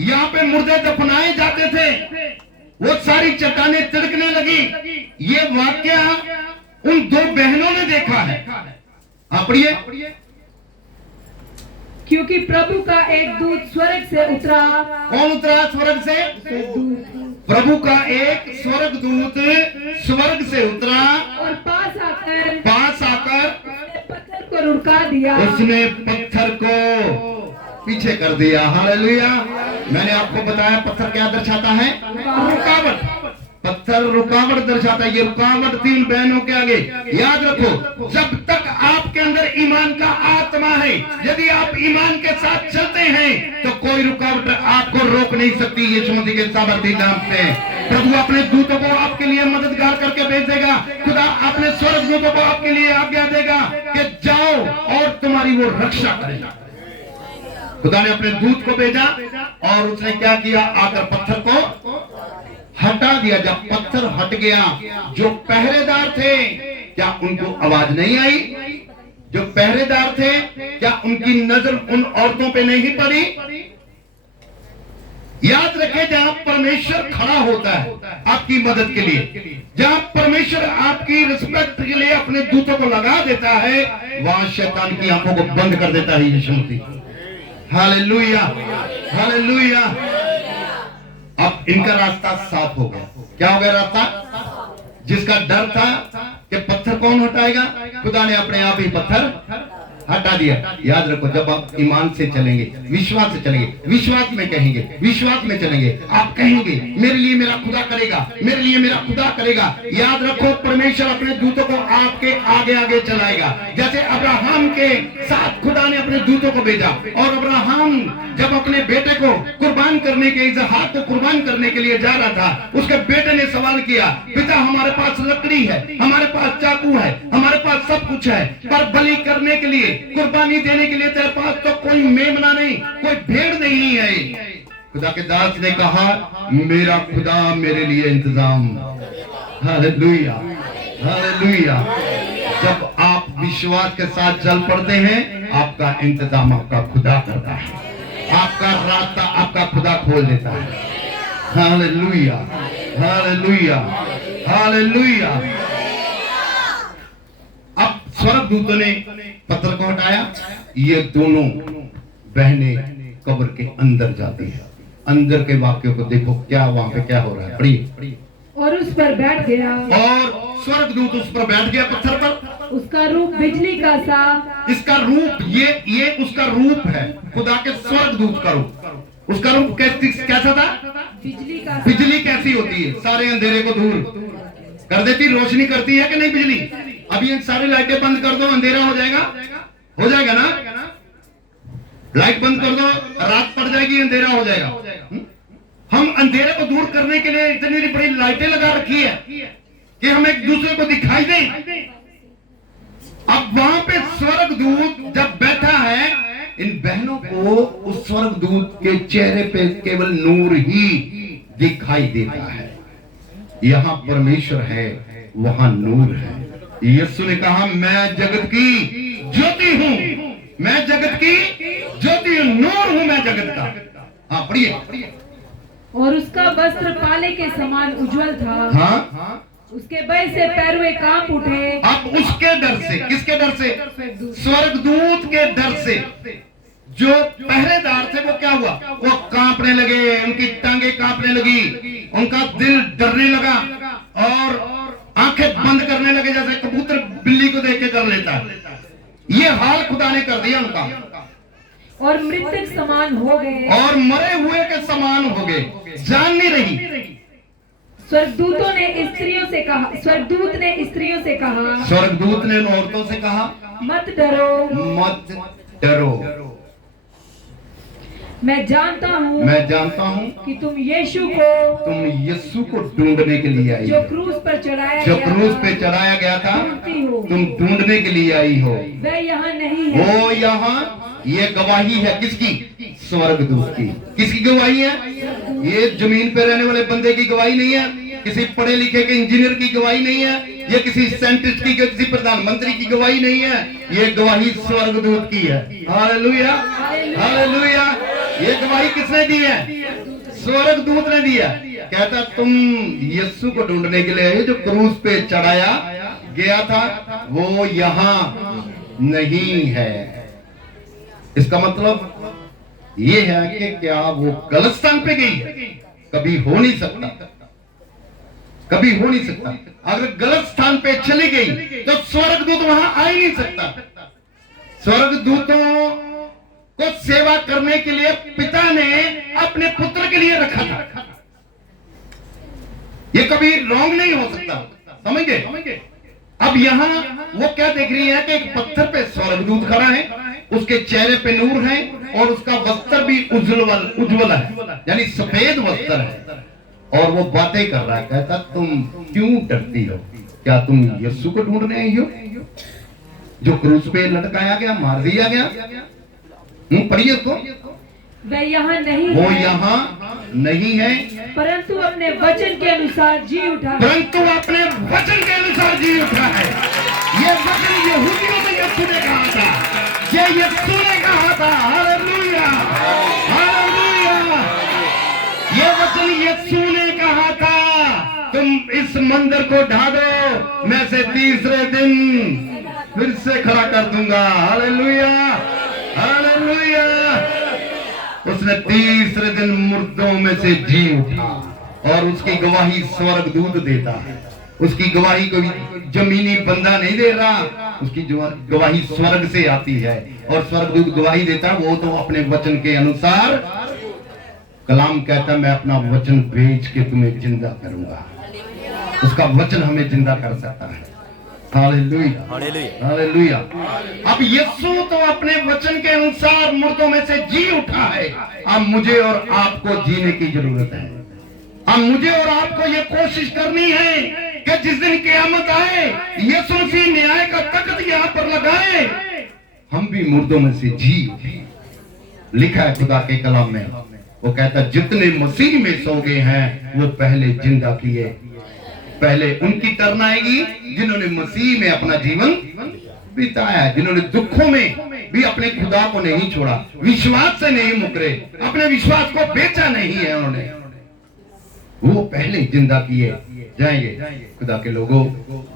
यहाँ पे मुर्दे दफनाए जाते थे, वो सारी चट्टाने तिड़कने लगी। ये वाकया उन 2 बहनों ने देखा है। आप पढ़िए। क्योंकि प्रभु का एक दूत स्वर्ग से उतरा। कौन उतरा स्वर्ग से? प्रभु का एक स्वर्गदूत स्वर्ग से उतरा और पास आकर पत्थर को रुका दिया। उसने पत्थर को पीछे कर दिया। हालेलुया। मैंने आपको बताया पत्थर क्या दर्शाता है? रुकावट। पत्थर रुकावट दर्शाता है। ये रुकावट 3 बहनों के आगे। याद रखो, जब तक आपके अंदर ईमान का आत्मा है, यदि आप ईमान के साथ चलते हैं तो कोई रुकावट आपको रोक नहीं सकती। यीशु मसीह के सामर्थी नाम से प्रभु अपने दूतों को आपके लिए मददगार करके भेज देगा। खुदा अपने स्वर्ग दूतों को आपके लिए आज्ञा देगा कि जाओ और तुम्हारी वो रक्षा करेगा। खुदा ने अपने दूत को भेजा और उसने क्या किया? आकर पत्थर को हटा दिया। जब पत्थर हट गया, जो पहरेदार थे क्या उनको आवाज नहीं आई? जो पहरेदार थे क्या उनकी नजर उन औरतों पे नहीं पड़ी? याद रखें, जहां परमेश्वर खड़ा होता है आपकी मदद के लिए, जहां परमेश्वर आपकी रिस्पेक्ट के लिए अपने दूतों को लगा देता है, वहां शैतान की आंखों को बंद कर देता है यीशु मसीह। Hallelujah, hallelujah. अब इनका रास्ता साफ हो गया। क्या हो गया रास्ता? जिसका डर था कि पत्थर कौन हटाएगा, खुदा ने अपने आप ही पत्थर हटा दिया। याद रखो, जब आप ईमान से चलेंगे, विश्वास से चलेंगे, विश्वास में कहेंगे, विश्वास में चलेंगे, आप कहेंगे मेरे लिए मेरा खुदा करेगा, मेरे लिए मेरा खुदा करेगा। याद रखो, परमेश्वर अपने दूतों को आपके आगे आगे चलाएगा। जैसे अब्राहम के साथ खुदा ने अपने दूतों को भेजा, और अब्राहम जब अपने बेटे को कुर्बान करने के, इसहाक को कुर्बान करने के लिए जा रहा था, उसके बेटे ने सवाल किया, पिता हमारे पास लकड़ी है, हमारे पास चाकू है, हमारे पास सब कुछ है, पर बलि करने के लिए, कुर्बानी देने के लिए तेरे पास तो कोई मेमना नहीं, कोई भेड़ नहीं है। खुदा के दास ने कहा, मेरा खुदा मेरे लिए इंतजाम। Hallelujah, hallelujah. जब आप विश्वास के साथ चल पड़ते हैं, आपका इंतजाम आपका खुदा करता है, आपका रास्ता आपका खुदा खोल देता है। Hallelujah, hallelujah, hallelujah. अब स्वर्गदूतों ने पत्थर को हटाया, ये दोनों बहनें कब्र के अंदर जाती है। अंदर के वाक्यों को देखो, क्या वहां पे क्या हो रहा है, पढ़िए। और उस पर बैठ गया, और स्वर्गदूत उस पर बैठ गया पत्थर पर। उसका रूप बिजली का सा। इसका रूप, ये उसका रूप है, खुदा के स्वर्गदूत का रूप। उसका रूप कैसा था? बिजली का। बिजली कैसी होती है? सारे अंधेरे को दूर कर देती, रोशनी करती है कि नहीं बिजली? अभी ये सारी लाइटें बंद कर दो, अंधेरा हो जाएगा, हो जाएगा ना? लाइट बंद कर दो, रात पड़ जाएगी, अंधेरा हो जाएगा। हम अंधेरे को दूर करने के लिए इतनी बड़ी लाइटें लगा रखी है कि हम एक दूसरे को दिखाई दें। अब वहां पे स्वर्गदूत जब बैठा है, इन बहनों को उस स्वर्गदूत के चेहरे पे केवल नूर ही दिखाई देता है। यहां परमेश्वर है, वहां नूर है। यीशु ने कहा, मैं जगत की ज्योति हूं, मैं जगत की ज्योति हूं, नूर हूं मैं जगत का। हाँ पढ़िए। और उसका वस्त्र पाले के समान उज्जवल था। हाँ, उसके भय से पैरुए कांप उठे। अब उसके डर से, किसके डर से? स्वर्गदूत के डर से। जो पहरेदार थे वो क्या हुआ? वो कांपने लगे, उनकी टांगे कांपने लगी, उनका दिल डरने लगा, और आंखें बंद करने लगे, जैसे कबूतर बिल्ली को देख के कर लेता है। ये हाल खुदा ने कर दिया उनका। और मृतक समान हो गए, और मरे हुए के समान हो गए, जान नहीं रही। स्वर्गदूतों ने स्त्रियों से कहा, स्वर्गदूत ने स्त्रियों से कहा, स्वर्गदूत ने औरतों से कहा, मत डरो, मत डरो, मैं जानता हूँ कि तुम यीशु को ढूंढने के लिए आई, जो क्रूस पर चढ़ाया गया था, तुम ढूंढने के लिए आई हो। वह यहाँ नहीं है। वो यहाँ, ये गवाही है किसकी? स्वर्गदूत की। किसकी गवाही है? ये जमीन पे रहने वाले बंदे की गवाही नहीं है, किसी पढ़े लिखे के इंजीनियर की गवाही नहीं है, ये किसी साइंटिस्ट की, किसी प्रधानमंत्री की गवाही नहीं है, ये गवाही स्वर्गदूत की है। Hallelujah, hallelujah. ये गवाही किसने दी है? स्वर्गदूत ने दिया। कहता, तुम यीशु को ढूंढने के लिए जो क्रूस पे चढ़ाया गया था, वो यहाँ नहीं है। इसका मतलब ये है कि क्या वो गलत स्थान पे गई है? कभी हो नहीं सकता, कभी हो नहीं सकता। अगर गलत स्थान पे चली गई तो स्वर्गदूत वहां आ ही नहीं सकता। स्वर्गदूतों को सेवा करने के लिए पिता ने अपने पुत्र के लिए रखा था। ये कभी रॉन्ग नहीं हो सकता, समझ गए? अब यहाँ वो क्या देख रही है कि एक पत्थर पे स्वर्गदूत खड़ा है, उसके चेहरे पे नूर है, और उसका वस्त्र भी उज्ज्वल है, यानी सफेद वस्त्र है, और वो बातें कर रहा है। कहता, तुम क्यों डरती हो? क्या तुम यीशु को ढूंढने आई हो, जो क्रूस पे लटकाया गया, मार दिया गया? पढ़िए उसको। वह यहाँ नहीं है, वो यहाँ नहीं है, परंतु अपने वचन के अनुसार जी उठा, परंतु अपने वचन के अनुसार जी उठा है। ये वचन यहूदियों से यीशु ने कहा था, ये यीशु ने कहा था। Hallelujah, hallelujah. ये वचन यीशु ने कहा था, तुम इस मंदिर को ढा दो, मैं से तीसरे दिन फिर से खड़ा कर दूंगा। Hallelujah, hallelujah. उसने तीसरे दिन मुर्दों में से जी उठा। और उसकी गवाही स्वर्गदूत देता है। उसकी गवाही कोई जमीनी बंदा नहीं दे रहा, उसकी गवाही स्वर्ग से आती है और स्वर्गदूत गवाही देता है। वो तो अपने वचन के अनुसार, कलाम कहता है मैं अपना वचन भेज के तुम्हें जिंदा करूंगा। उसका वचन हमें जिंदा कर सकता है। Hallelujah, hallelujah. अब यीशु तो अपने वचन के अनुसार मुर्दों में से जी उठा है। अब मुझे और आपको जीने की जरूरत है। अब मुझे और आपको ये कोशिश करनी है कि जिस दिन क़यामत आए, यीशु मसीह न्याय का तख्त यहाँ पर लगाए, हम भी मुर्दों में से जी उठे। लिखा है खुदा के कलाम में, वो कहता जितने मसीह में सो गए हैं वो पहले जिंदा किए। पहले उनकी टर्न आएगी जिन्होंने मसीह में अपना जीवन बिताया, जिन्होंने दुखों में भी अपने खुदा को नहीं छोड़ा, विश्वास से नहीं मुकरे, अपने विश्वास को बेचा नहीं है उन्होंने, वो पहले जिंदा किए जाएंगे। खुदा के लोगों,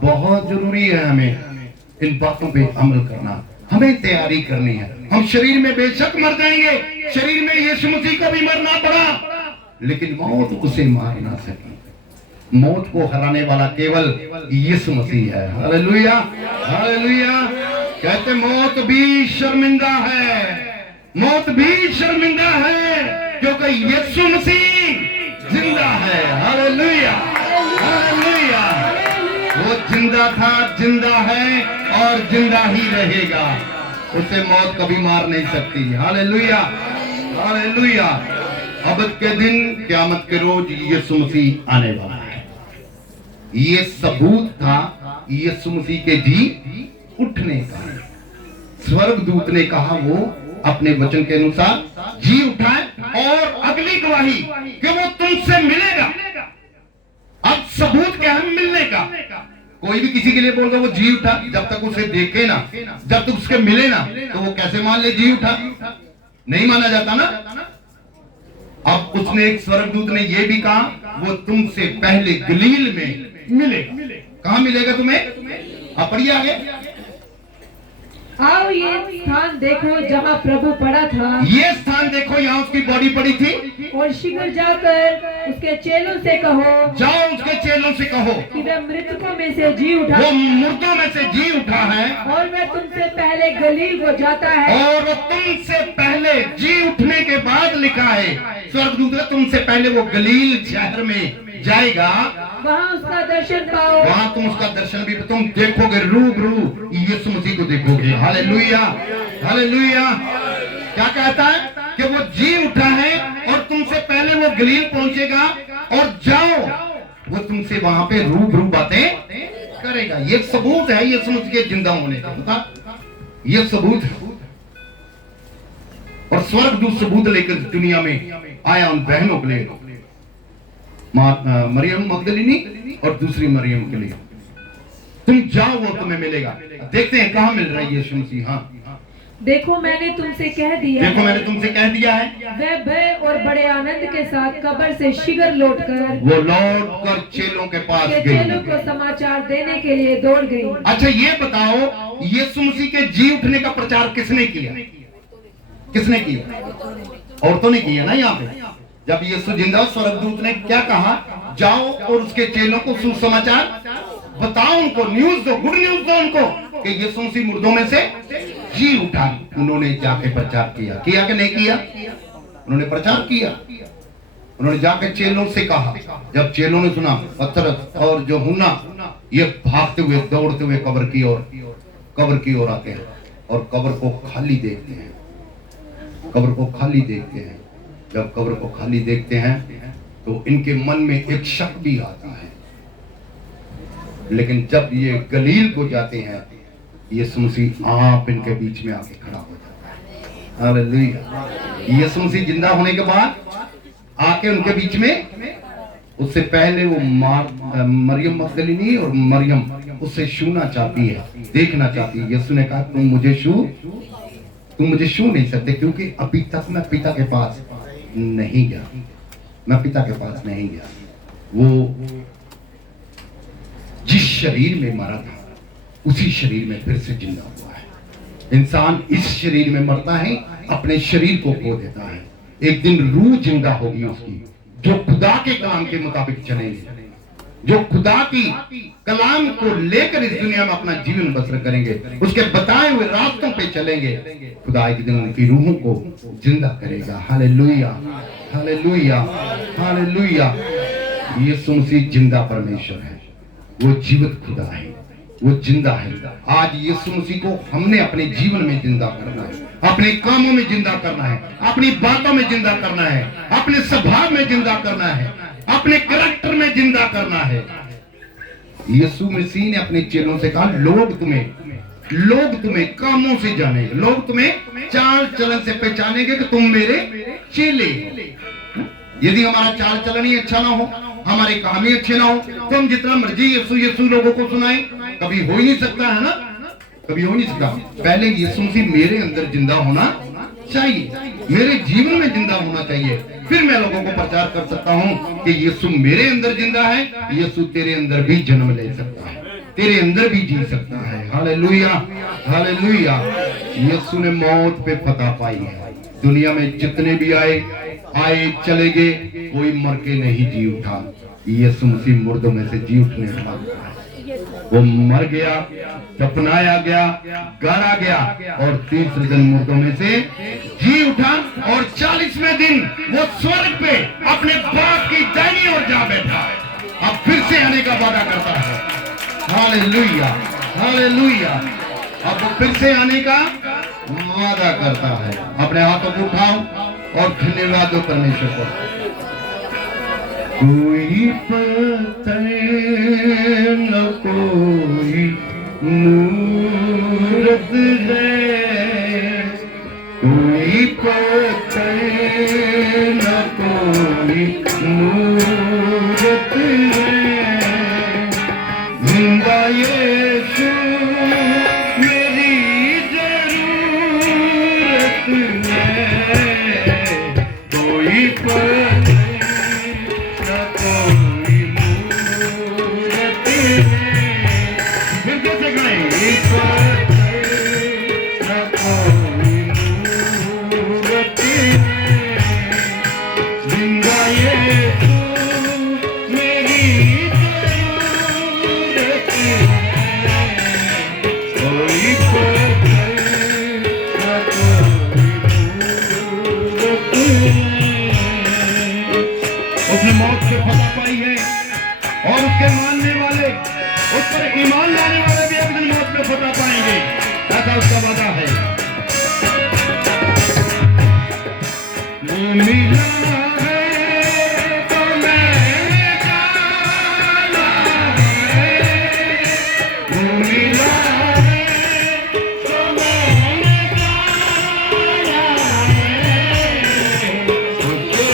बहुत जरूरी है हमें इन बातों पे अमल करना, हमें तैयारी करनी है। हम शरीर में बेशक मर जाएंगे, शरीर में यीशु मसीह को भी मरना पड़ा, लेकिन मौत उसे मार ना सकी। मौत को हराने वाला केवल यीशु मसीह है। Hallelujah, hallelujah. कहते मौत भी शर्मिंदा है, मौत भी शर्मिंदा है, क्योंकि यीशु मसीह जिंदा है। Hallelujah, hallelujah. वो जिंदा था, जिंदा है और जिंदा ही रहेगा। उसे मौत कभी मार नहीं सकती। Hallelujah, hallelujah. अब के दिन, क़यामत के रोज यीशु मसीह आने वाला है। ये सबूत था यीशु मसीह के जी उठने का। स्वर्गदूत ने कहा वो अपने वचन के अनुसार जी उठा है, और अगली गवाही कि वो तुमसे मिलेगा। अब सबूत क्या है मिलने का? कोई भी किसी के लिए बोल रहा वो जी उठा, जब तक उसे देखे ना, जब तक उसके मिले ना, तो वो कैसे मान ले जी उठा? नहीं माना जाता ना। अब उसने, एक स्वर्गदूत ने ये भी कहा वो तुमसे पहले गलील में मिलेगा। कहां मिलेगा तुम्हें? आप पढ़िए आगे। आओ ये स्थान देखो जहाँ प्रभु पड़ा था। ये स्थान देखो, यहाँ उसकी बॉडी पड़ी थी। और शीघ्र जाकर उसके चेलों से कहो, जाओ उसके चेलों से कहो कि वह मृतकों में से जी उठा, वो मुर्दों में से जी उठा है, और वह तुमसे पहले गलील को जाता है। और वो तुमसे पहले जी उठने के बाद, लिखा है स्वर्गदूत ने, तुमसे पहले वो गलील शहर में जाएगा, वहाँ उसका दर्शन पाओ। वहां तुम उसका दर्शन भी, तुम देखोगे रूबरू यीशु मसीह को देखोगे। Hallelujah, hallelujah. क्या कहता है कि वो जी उठा है और तुमसे पहले वो गलील पहुंचेगा, और जाओ वो तुमसे वहां पे रूबरू बातें करेगा। ये सबूत है यीशु मसीह के जिंदा होने का, ये सबूत है। और स्वर्गदूत सबूत लेकर दुनिया में आया उन बहनों के लिए, मरियम मगदलिनी और दूसरी मरियम के लिए, तुम जाओ वो तुम्हें मिलेगा। देखते हैं कहां मिल रहा है यीशु मसीह। हाँ, देखो मैंने तुमसे कह दिया, देखो मैंने तुमसे कह दिया है। वह भय और बड़े आनंद के साथ कब्र से शीघ्र लौटकर, वो लौटकर चेलों के पास गई। चेलों को समाचार देने के लिए दौड़ गई। अच्छा ये बताओ, यीशु मसीह के जी उठने का प्रचार किसने किया? किसने किया? औरतों ने किया ना। यहाँ पे जब यीशु जिंदा, स्वर्गदूत ने क्या कहा? जाओ और उसके चेलों को सुसमाचार बताओ, उनको न्यूज दो, गुड न्यूज दो उनको कि यीशु मसीह मुर्दों में से जी उठा। उन्होंने जाके प्रचार किया, किया कि नहीं किया? उन्होंने प्रचार किया। उन्होंने जाके चेलों से कहा। जब चेलों ने सुना, पतरस और जो हुन्ना ये भागते हुए, दौड़ते हुए कब्र की ओर आते हैं और कब्र को खाली देखते हैं। कब्र को खाली देखते हैं। जब कब्र को खाली देखते हैं तो इनके मन में एक शक भी आता है, लेकिन जब ये गलील को जाते हैं, यीशु मसीह आप इनके बीच में आके खड़ा हो जाता है। हालेलुया। यीशु मसीह जिंदा होने के बाद आके उनके बीच में, उससे पहले वो मरियम मगदलिनी और मरियम उससे छूना चाहती है, देखना चाहती है। यीशु ने कहा तुम मुझे छू नहीं सकते, क्योंकि अभी तक मैं पिता के पास नहीं गया, मैं पिता के पास नहीं गया। वो जिस शरीर में मरा था उसी शरीर में फिर से जिंदा हुआ है। इंसान इस शरीर में मरता है, अपने शरीर को खो देता है। एक दिन रूह जिंदा होगी उसकी, जो खुदा के काम के मुताबिक चलेंगे, जो खुदा की कलाम को लेकर इस दुनिया में अपना जीवन बसर करेंगे, उसके बताए हुए रास्तों पे चलेंगे, खुदा एक दिन उनकी रूहों को जिंदा करेगा। Hallelujah, hallelujah, hallelujah. Yeshu Masih जिंदा परमेश्वर है, वो जीवित खुदा है, वो जिंदा है। आज यीशु मसीह को हमने अपने जीवन में जिंदा करना है, अपने कामों में जिंदा करना है, अपनी बातों में जिंदा करना है, अपने स्वभाव में जिंदा करना है, अपने कैरेक्टर में जिंदा करना है। यीशु मसीह ने अपने चेलों से कहा, लोग तुम्हें कामों से जानेंगे, लोग तुम्हें चाल चलन से पहचानेंगे कि तुम मेरे चेले हो। यदि हमारा चाल चलन ही अच्छा ना हो, हमारे काम ही अच्छे ना हो, तो हम जितना मर्जी यीशु यीशु लोगों को सुनाएं, कभी हो ही नहीं सकता है ना, कभी हो नहीं सकता। पहले यीशु मसीह मेरे अंदर जिंदा होना चाहिए, मेरे जीवन में जिंदा होना चाहिए, फिर मैं लोगों को प्रचार कर सकता हूं कि यीशु मेरे अंदर जिंदा है। यीशु तेरे अंदर भी जन्म ले सकता है, तेरे अंदर भी जी सकता है। Hallelujah, hallelujah. यीशु ने मौत पे फतह पाई है। दुनिया में जितने भी आए चले गए, कोई मर के नहीं जी उठा। यीशु मसीह मुर्दों में से जी उठने वाला है। वो मर गया, दफनाया गया, गाड़ा गया और तीसरे दिन मुर्दों में से जी उठा और 40वें दिन वो स्वर्ग पे अपने बाप की दाहिनी ओर जा बैठा। अब फिर से आने का वादा करता है। Hallelujah, hallelujah. अब वो फिर से आने का वादा करता है। अपने हाथों को उठाओ और धन्यवाद दो परमेश्वर को। कोई पत्थर न कोई मूरत है, कोई पत्थर न कोई मूरत है, जिंदा यीशु मेरी जरूरत है। कोई पत्थर उसने मौत से फतह पाई है और उसके मानने वाले, उस पर ईमान लाने वाले भी एक दिन मौत में फतह पाएंगे, ऐसा उसका वादा है। मिला है तो मैंने जाना है, मिला है तो मैंने जाना है, उसके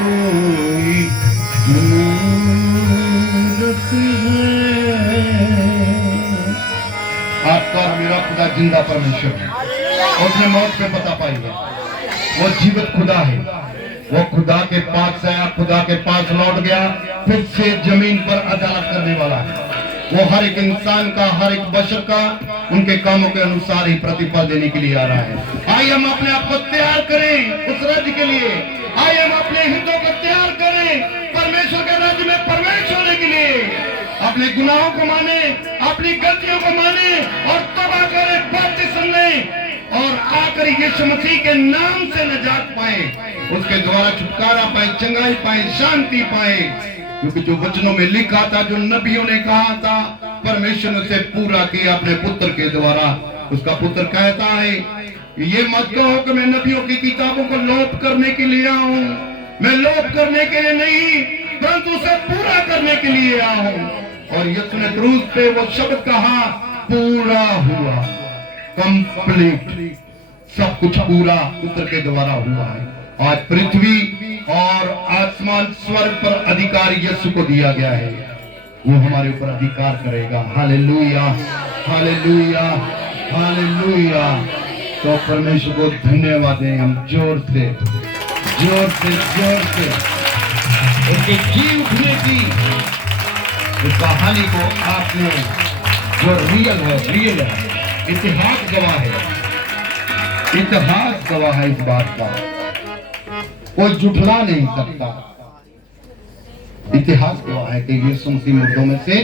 कोई मूरत है। आपका और मेरा खुदा जिंदा परमेश्वर है, उसने मौत पे पता पाई है, वो जीवित खुदा है। वो खुदा के पास आया, खुदा के पास लौट गया, फिर से जमीन पर अदालत करने वाला है। वो हर एक इंसान का, हर एक बशर का उनके कामों के अनुसार ही प्रतिफल देने के लिए आ रहा है। आइए हम अपने आप को तैयार करें उस राज्य के लिए। आइए हम अपने हितों को तैयार करें परमेश्वर के राज्य में प्रवेश होने के लिए। अपने गुनाहों को माने, अपनी गलतियों को माने और तौबा करें, बपतिस्मा लें और आकर यीशु मसीह के नाम से निजात पाए, उसके द्वारा छुटकारा पाए, चंगाई पाए, शांति पाए। क्योंकि जो वचनों में लिखा था, जो नबियों ने कहा था, परमेश्वर ने उसे पूरा किया अपने पुत्र के द्वारा। उसका पुत्र कहता है, ये मत कहो कि मैं नबियों की किताबों को लोप करने के लिए आया हूं। मैं लोप करने के लिए नहीं, परंतु उसे पूरा करने के लिए आया हूं। और यीशु ने क्रूस पे वो शब्द कहा, पूरा हुआ, कंप्लीट। सब कुछ पूरा पुत्र के द्वारा हुआ है। आज पृथ्वी और आसमान स्वर्ग पर अधिकार यीशु को दिया गया है। वो हमारे ऊपर अधिकार करेगा। Hallelujah, hallelujah, hallelujah. तो परमेश्वर को धन्यवाद दें हम जोर से, जोर से, जोर से। उनके जी उठने की इस कहानी को आपने, जो रियल है, इतिहास गवाह है, इतिहास गवाह है इस बात का, कोई झुठला नहीं सकता। इतिहास गवाह है कि यीशु मसीह मुर्दों में से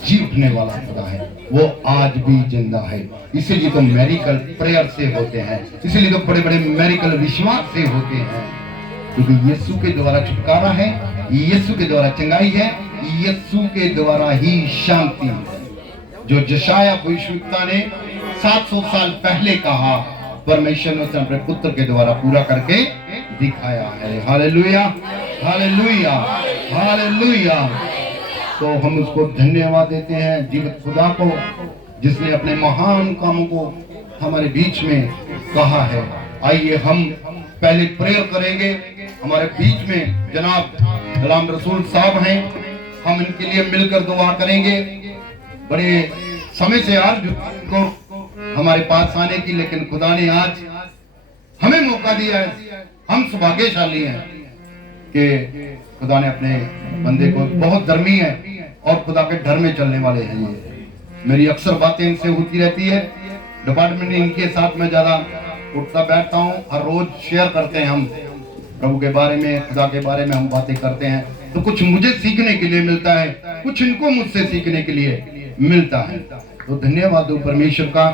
जी उठने वाला खुदा है, वो आज भी जिंदा है। इसीलिए तो मेडिकल प्रेयर से होते हैं, इसीलिए तो बड़े बड़े मेडिकल विश्वास से होते हैं, क्योंकि यीशु के द्वारा छुटकारा है, यीशु के द्वारा चंगाई है, यीशु के द्वारा ही शांति है। जो यशायाह भविष्यवक्ता ने 700 साल पहले कहा, परमेश्वर ने अपने पुत्र के द्वारा पूरा करके दिखाया है। Hallelujah, hallelujah, hallelujah. तो हम उसको धन्यवाद देते हैं, जीवित खुदा को, जिसने अपने महान कामों को हमारे बीच में कहा है। आइए हम पहले प्रेयर करेंगे। हमारे बीच में जनाब गुलाम रसूल साहब हैं, हम इनके लिए मिलकर दुआ करेंगे। बड़े समय से आज को हमारे पास आने की, लेकिन खुदा ने आज हमें मौका दिया है। हम सौभाग्यशाली हैं कि खुदा ने अपने बंदे को, बहुत धर्मी है और खुदा के डर में चलने वाले हैं ये। मेरी अक्सर बातें इनसे होती रहती है, डिपार्टमेंट इनके साथ में ज्यादा उठता बैठता हूँ। हर रोज शेयर करते हैं हम प्रभु के बारे में, खुदा के बारे में हम बातें करते हैं, तो कुछ मुझे सीखने के लिए मिलता है, कुछ इनको मुझसे सीखने के लिए मिलता है। तो धन्यवाद दो परमेश्वर का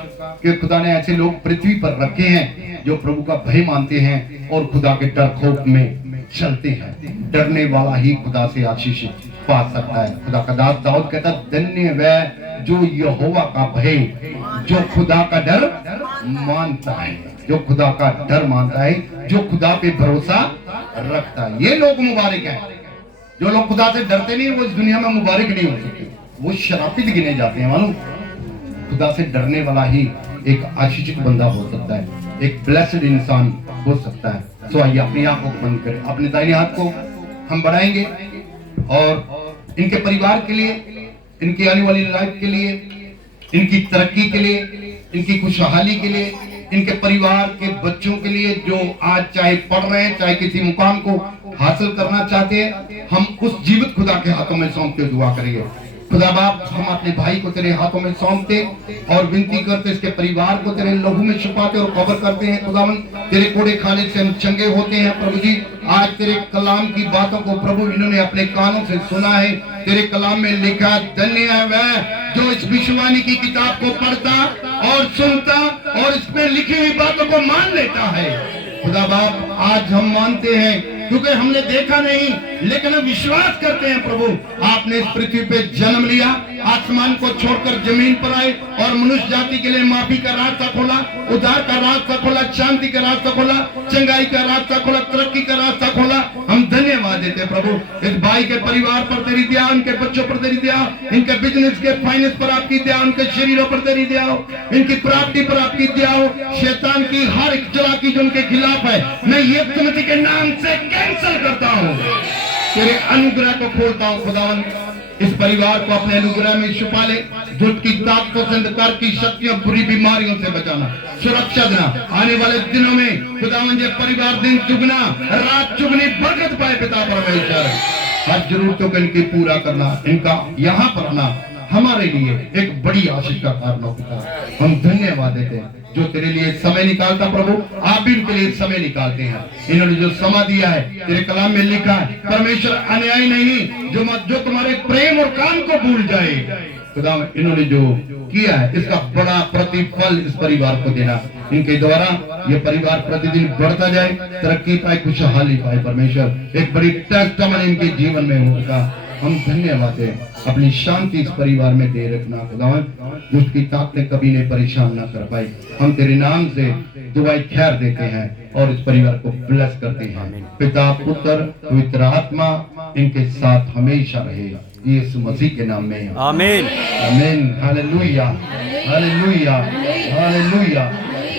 कि खुदा ने ऐसे लोग पृथ्वी पर रखे हैं जो प्रभु का भय मानते हैं और खुदा के डर खौफ में चलते हैं। डरने वाला ही खुदा से आशीष पा सकता है। खुदा का दास दाऊद कहता, धन्य वह जो यहोवा का भय, जो खुदा का डर मानता है, जो खुदा का डर मानता है, जो खुदा पे भरोसा रखता है। ये लोग मुबारक हैं। जो लोग खुदा से डरते नहीं, वो इस दुनिया में मुबारक नहीं हो सकते, वो शराफित गिने जाते हैं। मालूम, खुदा से डरने वाला ही एक आशीषित बंदा हो सकता है, एक ब्लेस्ड इंसान हो सकता है। तो आइए अपनी आंखों को बंद करें, अपने दाहिने हाथ को हम बढ़ाएंगे और इनके परिवार के लिए, इनकी आने वाली लाइफ के लिए, इनकी तरक्की के लिए, इनकी खुशहाली के लिए, इनके परिवार के बच्चों के लिए जो आज चाहे पढ़ रहे हैं, चाहे किसी मुकाम को हासिल करना चाहते हैं, हम उस जीवित खुदा के हाथों में सौंपते दुआ करेंगे। खुदा बाप, हम अपने भाई को तेरे हाथों में सौंपते और विनती करते, इसके परिवार को तेरे लहू में छुपाते और कवर करते हैं। खुदावन, तेरे कोड़े खाने से हम चंगे होते हैं। प्रभु जी, आज तेरे कलाम की बातों को प्रभु इन्होंने अपने कानों से सुना है। तेरे कलाम में लिखा, धन्य है वह जो इस विश्ववाणी की किताब को पढ़ता और सुनता और इसमें लिखी हुई बातों को मान लेता है। खुदा बाप, आज हम मानते हैं, क्योंकि हमने देखा नहीं लेकिन हम विश्वास करते हैं प्रभु, आपने इस पृथ्वी पे जन्म लिया, आसमान को छोड़कर जमीन पर आए और मनुष्य जाति के लिए माफी का रास्ता खोला, उद्धार का रास्ता खोला, शांति का रास्ता खोला, चंगाई का रास्ता खोला, तरक्की का रास्ता खोला। हम धन्यवाद देते हैं प्रभु, इस भाई के परिवार पर तेरी दया, उनके बच्चों पर तेरी दया, इनके बिजनेस के फाइनेंस पर आपकी दया, उनके शरीरों पर तेरी दया हो, इनकी प्राप्ति पर आपकी दया हो। शैतान की हर एक चालाकी जो उनके खिलाफ है, मैं यीशु मसीह के नाम से कैंसिल करता हूँ। तेरे अनुग्रह को खोलता हूँ खुदावन, इस परिवार को अपने अनुग्रह में छुपा ले। दुष्ट की ताकतों से, अंधकार की शक्तियों, बुरी बीमारियों से बचाना, सुरक्षा देना। आने वाले दिनों में खुदावन ये परिवार दिन चुगना रात चुगनी बरकत पाए पिता परमेश्वर। हर जरूरतों को इनकी पूरा करना, इनका यहाँ पर आना हमारे लिए एक बड़ी आशीष का कारण हो पिता। हम धन्यवाद देते हैं जो तेरे लिए समय निकालता प्रभु, आप भी उनके लिए समय निकालते हैं। इन्होंने जो समय दिया है तेरे कलाम में लिखा है परमेश्वर अन्याय नहीं, जो तुम्हारे प्रेम और काम को भूल जाए। खुदा इन्होंने जो किया है इसका बड़ा प्रतिफल इस परिवार को देना। इनके द्वारा ये परिवार प्रतिदिन बढ़ता जाए, तरक्की पाए, खुशहाली पाए। परमेश्वर एक बड़ी टेस्टमनी इनके जीवन में होगा। हम धन्यवाद है, अपनी शांति इस परिवार में दे रखना खुदावन, दुष्ट की ताकतें कभी नहीं परेशान ना कर पाई। हम तेरे नाम से दुआएं खैर देते हैं और इस परिवार को ब्लेस करते हैं। पिता पुत्र पवित्र आत्मा इनके साथ हमेशा रहे, यीशु मसीह के नाम में। आमीन आमीन। Hallelujah, hallelujah, hallelujah.